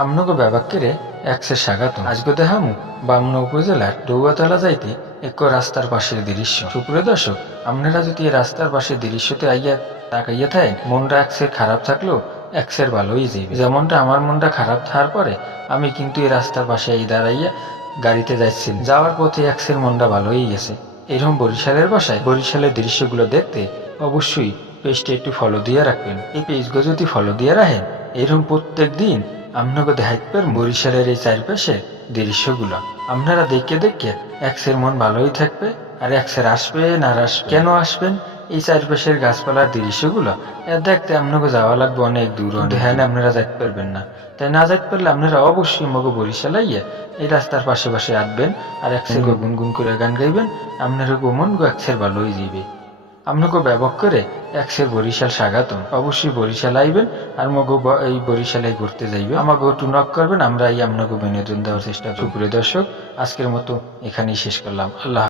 আমনগো ব্যাবাক্কেরে একসের স্বাগত। আজকে দেখামু বামনা উপজেলার ডৌয়াতলা যাইতে এক রাস্তার পাশের দৃশ্য। সুপ্রিয় দর্শক, আপনারা যদি এই রাস্তার পাশের দৃশ্যতে আইয়া তাকাইয়া থাকেন, মনটা একসের খারাপ থাকলেও একসের ভালোই যাইবে। যেমনটা আমার মনটা খারাপ থাকার পরে আমি কিন্তু এই রাস্তার পাশে এই দাঁড়াইয়া গাড়িতে যাচ্ছিলাম। যাওয়ার পথে একসের মনটা ভালোই গেছে। এরকম বরিশালের বাসায় বরিশালের দৃশ্যগুলো দেখতে অবশ্যই পেজটা একটু ফলো দিয়ে রাখবেন। এই পেজগুলো যদি ফলো দিয়ে রাখেন, এরকম প্রত্যেক দিন আপনাকে দেখাইতে পারবেন বরিশালের এই চারপাশের দৃশ্যগুলো। আপনারা দেখে দেখে একসের মন ভালোই থাকবে, আর একসের আসবেন আর কেন আসবেন এই চারপাশের গাছপালার দৃশ্যগুলো দেখতে আপনাকে যাওয়া লাগবে অনেক দূর। হ্যাঁ, আপনারা যাইতে পারবেন না, তাই না যাইতে পারলে আপনারা অবশ্যই মগো বরিশাল আইয়া এই রাস্তার পাশে পাশে আসবেন আর একসের গুনগুন করে গান গাইবেন। আপনারা মন গো একসের ভালোই যাইবে। আপনাকে ব্যবহার করে একসের বরিশাল স্বাগতম। অবশ্যই বরিশাল আইবেন আর মগো এই বরিশালে ঘুরতে যাইবে। আমাকে একটু নক করবেন, আমরা এই আপনাকে বিনোদন দেওয়ার চেষ্টা করব। সুপ্রিয় দর্শক, আজকের মতো এখানেই শেষ করলাম। আল্লাহ।